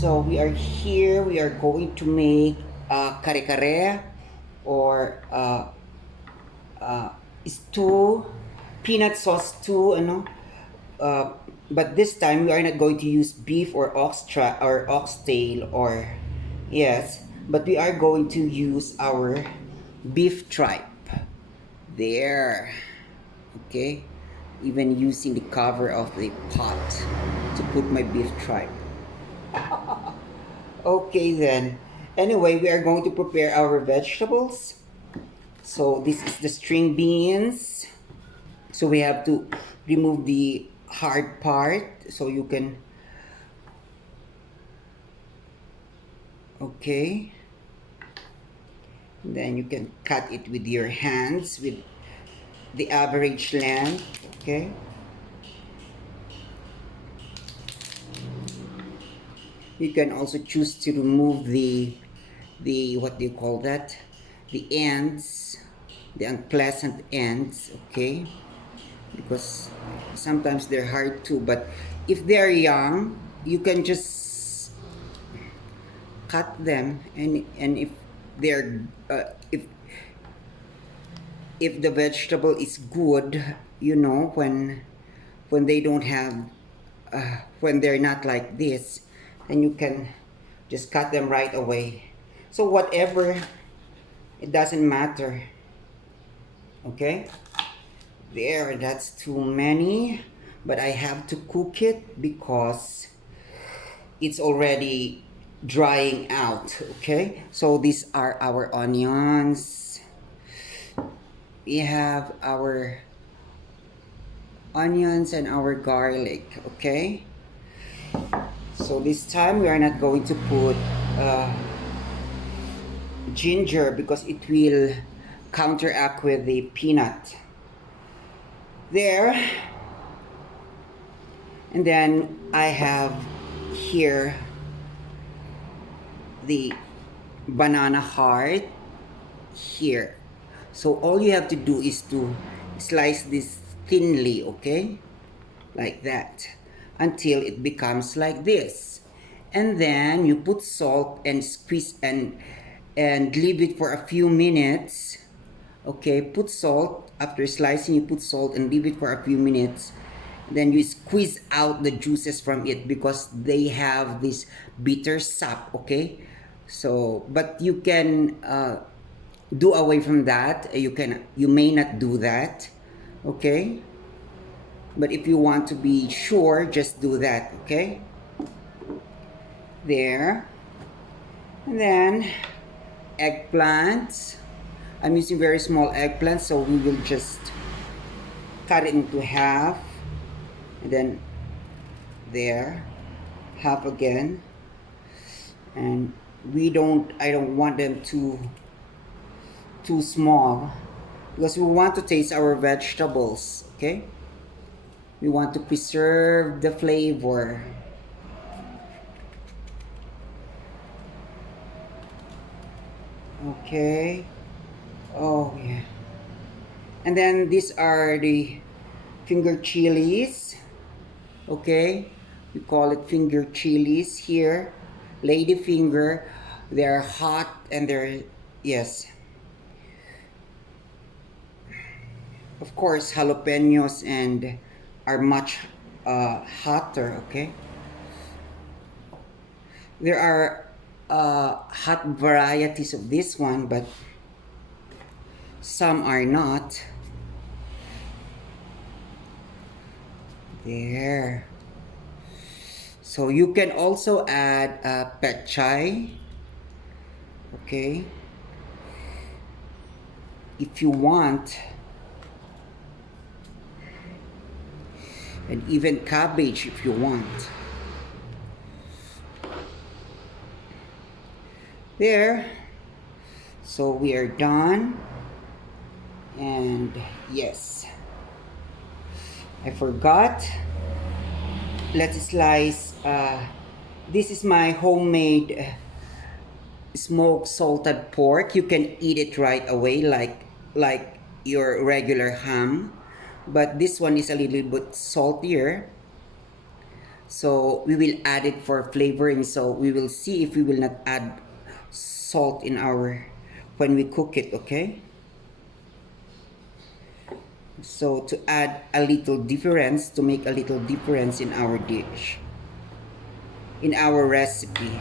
So we are here. We are going to make kare-kare or stew, peanut sauce stew, Uh, but this time we are not going to use beef or oxtail or yes, but we are going to use our beef tripe. There, okay. Even using the cover of the pot to put my beef tripe. Okay then. Anyway, we are going to prepare our vegetables. So this is the string beans. So we have to remove the hard part so you can, okay. Then you can cut it with your hands with the average length, okay. You can also choose to remove the what do you call that, the ends, the unpleasant ends, okay, because sometimes they're hard too. But if they're young, you can just cut them, and if they're if the vegetable is good, you know, when they don't have when they're not like this, then you can just cut them right away. So whatever, it doesn't matter. Okay, there, that's too many, but I have to cook it because it's already drying out. Okay, so these are our onions. We have our onions and our garlic. Okay, so this time we are not going to put ginger because it will counteract with the peanut there. And then I have here the banana heart here. So all you have to do is to slice this thinly, okay, like that, until it becomes like this. And then you put salt and squeeze and leave it for a few minutes. Okay, put salt after slicing. You put salt and leave it for a few minutes. Then you squeeze out the juices from it because they have this bitter sap. Okay, so but you can do away from that. You may not do that. Okay, but if you want to be sure, just do that. Okay, there. And then eggplants. I'm using very small eggplants, so we will just cut it into half, and then there, half again. And I don't want them too small because we want to taste our vegetables. Okay, we want to preserve the flavor. Okay. Oh yeah. And then these are the finger chilies. Okay, we call it finger chilies here, lady finger. They're hot and they're, yes, of course jalapenos and are much hotter. Okay, there are hot varieties of this one, but some are not. There. So you can also add pechay. Okay, if you want, and even cabbage if you want. There. So we are done. And yes, I forgot. Let's slice. This is my homemade smoked salted pork. You can eat it right away like your regular ham, but this one is a little bit saltier. So we will add it for flavoring. So we will see if we will not add salt in our when we cook it, okay? So to add a little difference, to make a little difference in our dish, in our recipe.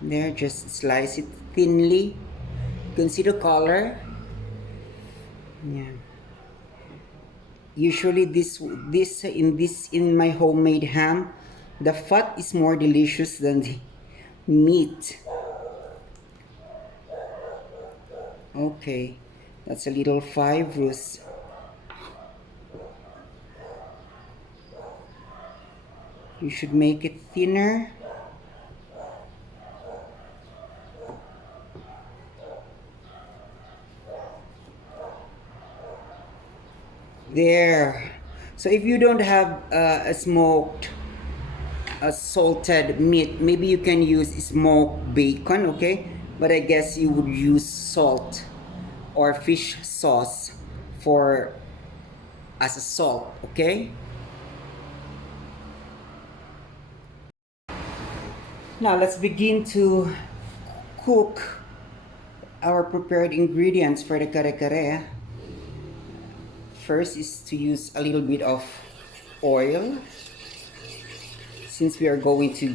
There, just slice it thinly. You can see the color. Yeah. Usually in my homemade ham, the fat is more delicious than the meat. Okay, that's a little fibrous. You should make it thinner. There. So if you don't have a smoked, a salted meat, maybe you can use smoked bacon, okay? But I guess you would use salt or fish sauce for as a salt, okay? Now let's begin to cook our prepared ingredients for the kare-kare. First is to use a little bit of oil. Since we are going to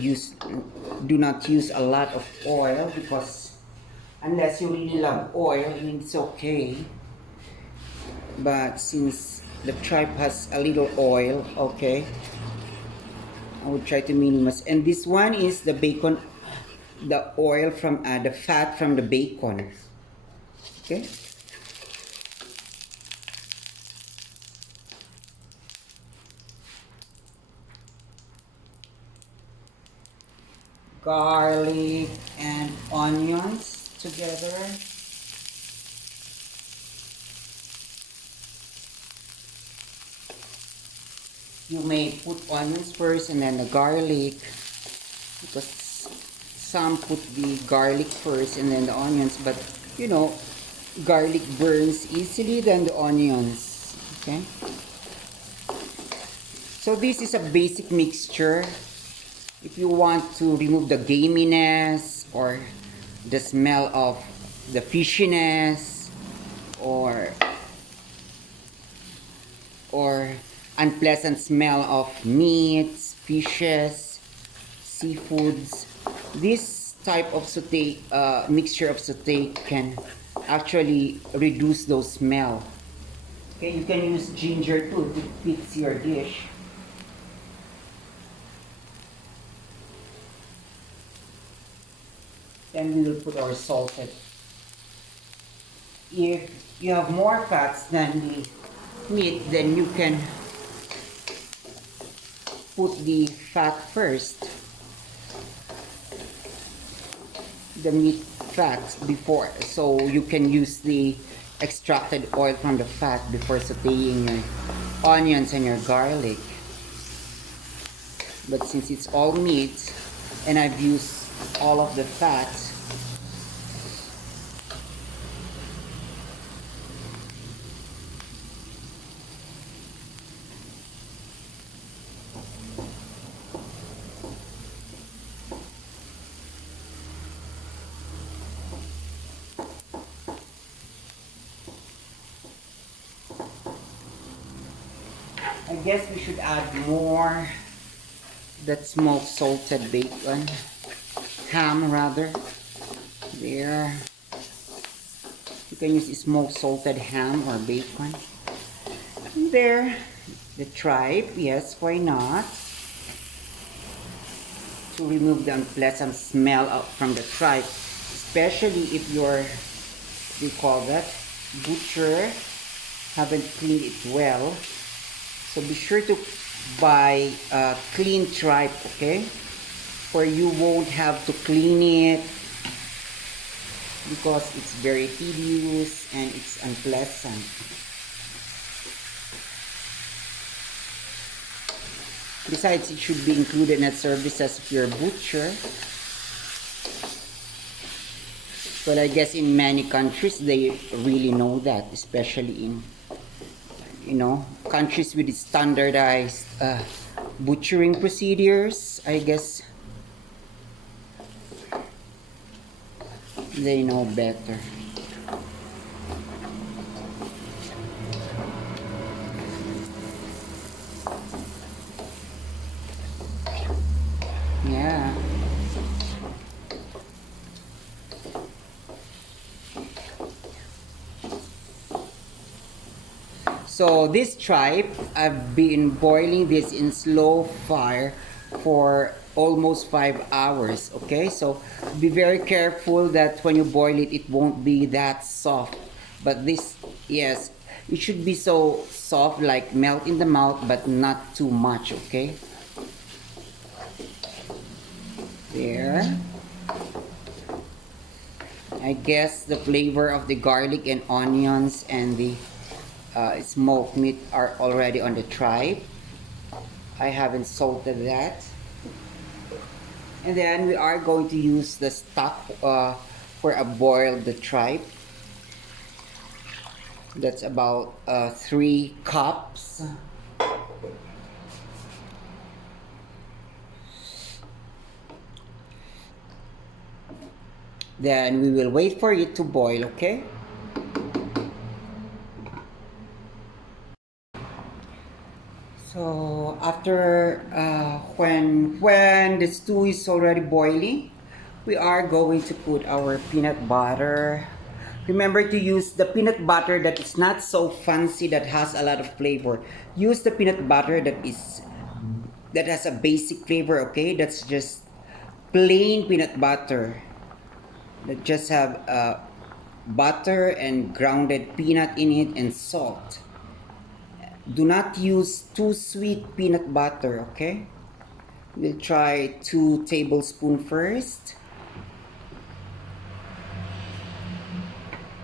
do not use a lot of oil, because unless you really love oil, it's okay. But since the tripe has a little oil, okay, I would try to minimize. And this one is the bacon, the oil from the fat from the bacon, okay. Garlic and onions together. You may put onions first and then the garlic, because some put the garlic first and then the onions, but you know, garlic burns easily than the onions, okay. So this is a basic mixture. If you want to remove the gaminess or the smell of the fishiness or unpleasant smell of meats, fishes, seafoods, this type of saute, mixture of saute can actually reduce those smell. Okay, you can use ginger too to fix your dish. Then we will put our salted. If you have more fats than the meat, then you can put the fat first, the meat fats before, so you can use the extracted oil from the fat before sauteing your onions and your garlic. But since it's all meat and I've used all of the fats, I guess we should add more that smoked salted bacon, ham rather. There. You can use smoked salted ham or bacon. And there. The tripe, yes, why not? To remove the unpleasant smell out from the tripe, especially if you're, we call that, butcher, haven't cleaned it well. So be sure to buy clean tripe, okay? For you won't have to clean it because it's very tedious and it's unpleasant. Besides, it should be included in the services of your butcher. But I guess in many countries they really know that, especially in countries with standardized butchering procedures, I guess they know better. Yeah. So this tripe, I've been boiling this in slow fire for almost 5 hours. Okay, so be very careful that when you boil it, it won't be that soft. But this, yes, it should be so soft, like melt in the mouth, but not too much. Okay. There. I guess the flavor of the garlic and onions and the smoked meat are already on the tripe. I haven't salted that. And then we are going to use the stock for a boiled the tripe. That's about 3 cups. Then we will wait for it to boil, okay? So after when the stew is already boiling, we are going to put our peanut butter. Remember to use the peanut butter that is not so fancy, that has a lot of flavor. Use the peanut butter that has a basic flavor, okay? That's just plain peanut butter that just have butter and grounded peanut in it and salt. Do not use too sweet peanut butter, okay? We'll try 2 tablespoons first.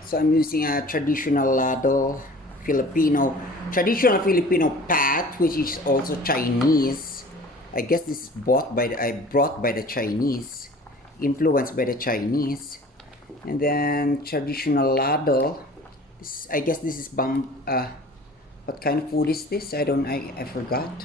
So I'm using a traditional traditional Filipino pat, which is also Chinese. I guess this is brought by the Chinese, influenced by the Chinese. And then traditional ladle. I guess this is what kind of food is this? I forgot.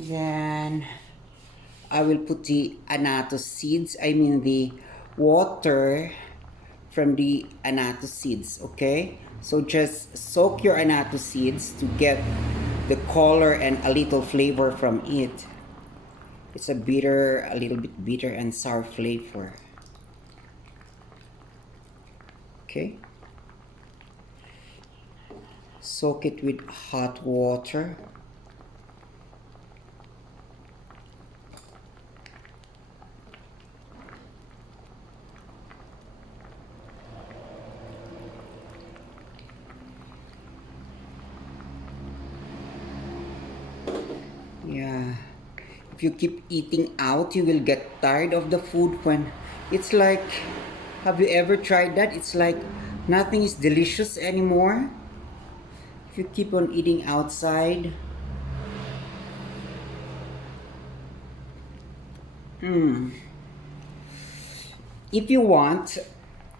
Then I will put the annatto seeds, I mean the water from the annatto seeds, okay? So just soak your annatto seeds to get the color and a little flavor from it. It's a little bit bitter and sour flavor. Okay? Soak it with hot water. Yeah. If you keep eating out, you will get tired of the food when it's like, have you ever tried that? It's like nothing is delicious anymore. If you keep on eating outside. If you want,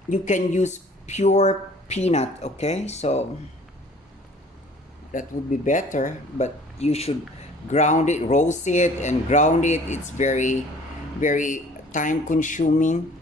you can use pure peanut, okay? So that would be better, but you should ground it, roast it and ground it. It's very, very time consuming.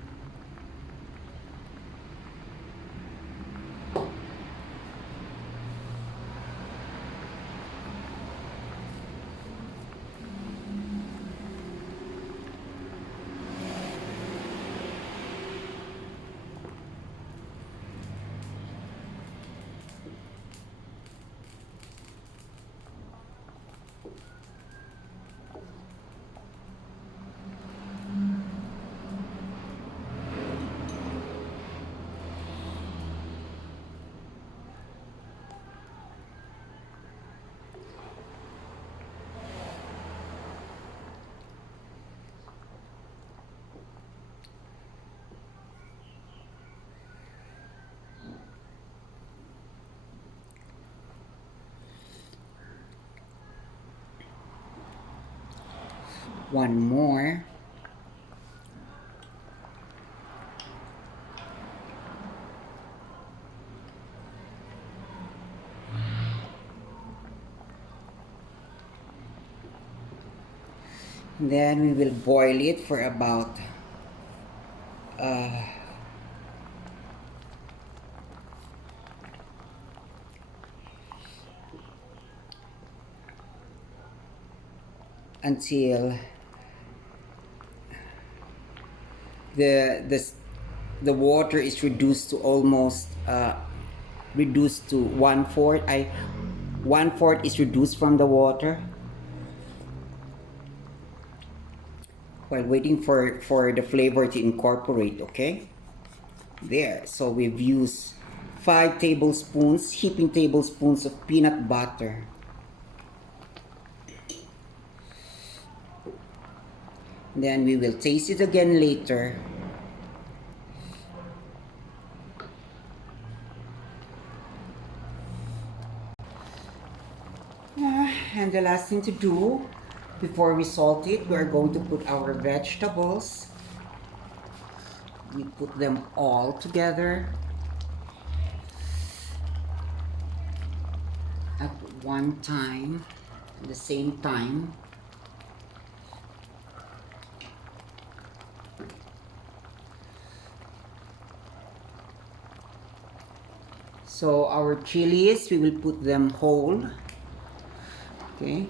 One more. Then we will boil it for about until the water is reduced to almost reduced to 1/4. 1/4 is reduced from the water. While waiting for the flavor to incorporate, okay? There. So we've used 5 tablespoons, heaping tablespoons of peanut butter. Then we will taste it again later. And the last thing to do before we salt it, we are going to put our vegetables. We put them all together at one time, at the same time. So our chilies, we will put them whole. Okay.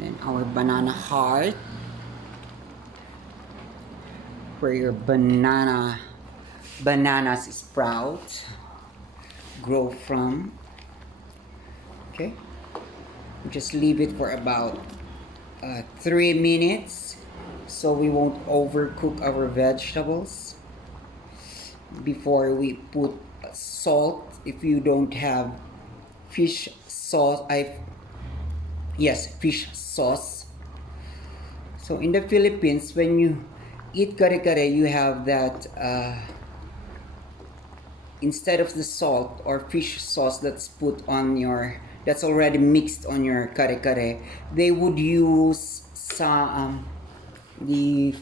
Then our banana heart, where your bananas sprout grow from. Okay. Just leave it for about 3 minutes so we won't overcook our vegetables before we put salt. If you don't have fish sauce, fish sauce. So in the Philippines, when you eat kare-kare, you have that instead of the salt or fish sauce that's put on your, that's already mixed on your kare-kare, they would use some the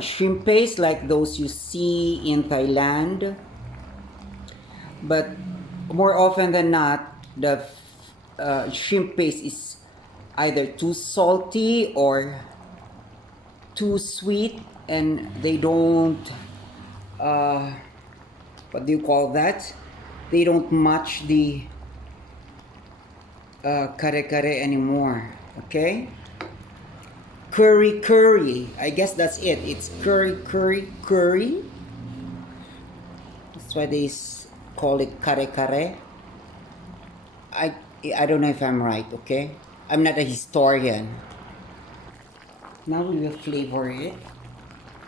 shrimp paste like those you see in Thailand. But more often than not, the shrimp paste is either too salty or too sweet, and they don't what do you call that, they don't match the kare-kare anymore. Okay, curry, I guess that's it. It's curry. That's why they call it kare-kare. I don't know if I'm right, okay? I'm not a historian. Now we will flavor it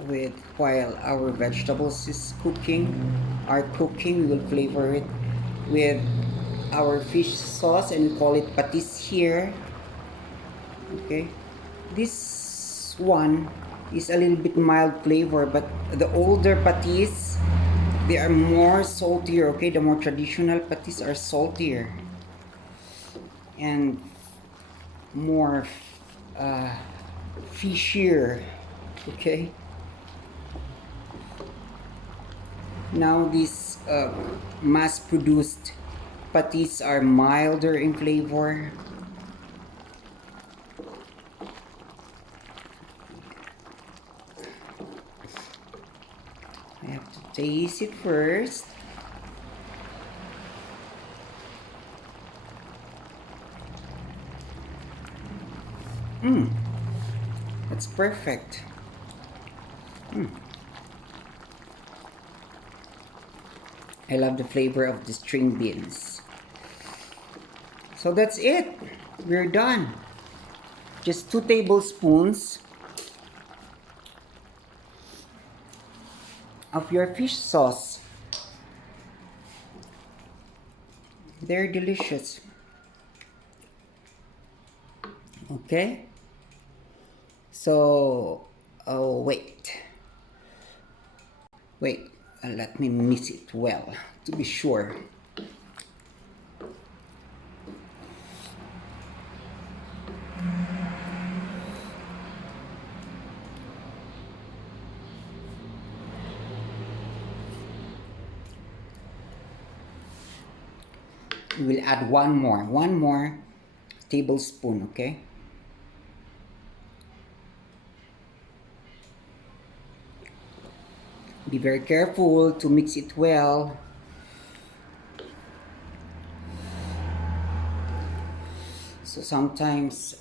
with, while our vegetables are cooking, we will flavor it with our fish sauce, and we call it patis here. Okay, this one is a little bit mild flavor, but the older patis, they are more saltier. Okay, the more traditional patis are saltier and more fishier. Okay, now these mass-produced patis are milder in flavor. I have to taste it first. That's perfect. I love the flavor of the string beans. So that's it. We're done. Just 2 tablespoons of your fish sauce. They're delicious. Okay. So, oh wait, let me mix it well to be sure. We will add one more tablespoon, okay? Be very careful to mix it well. So sometimes,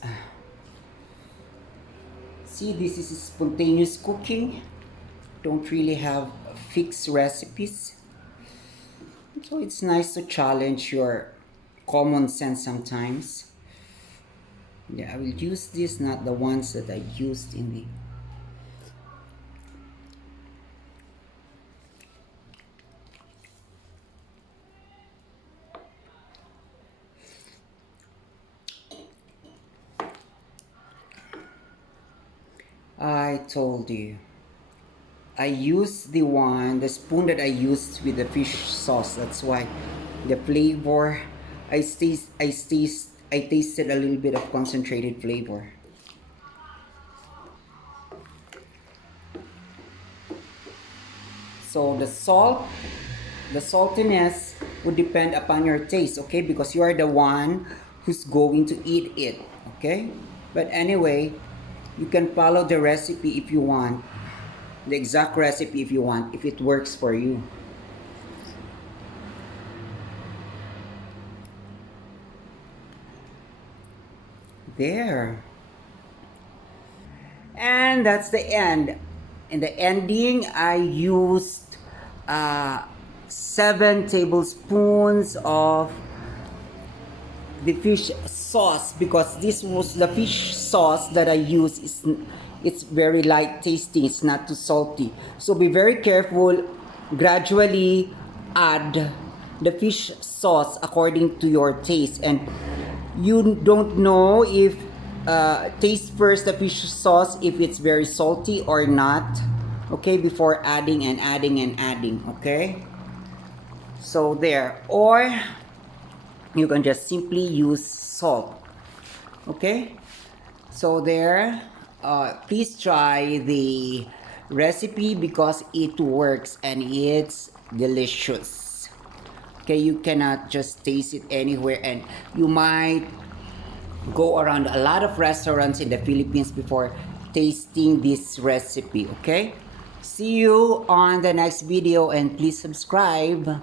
see, this is spontaneous cooking. Don't really have fixed recipes. So it's nice to challenge your common sense sometimes. Yeah, I will use this, not the ones that I used in the... I told you. I used the spoon that I used with the fish sauce. That's why the flavor, I tasted a little bit of concentrated flavor. So the saltiness would depend upon your taste, okay? Because you are the one who's going to eat it, okay? But anyway, you can follow the recipe if you want, the exact recipe if you want, if it works for you. There. And that's the end. In the ending, I used 7 tablespoons of the fish sauce, because this was the fish sauce that I use. It's very light tasting, it's not too salty. So be very careful, gradually add the fish sauce according to your taste. And you don't know if taste first the fish sauce if it's very salty or not, okay, before adding and adding and adding, okay? So there. Or you can just simply use salt, okay? So there, please try the recipe because it works and it's delicious. Okay, you cannot just taste it anywhere, and you might go around a lot of restaurants in the Philippines before tasting this recipe, okay? See you on the next video, and please subscribe.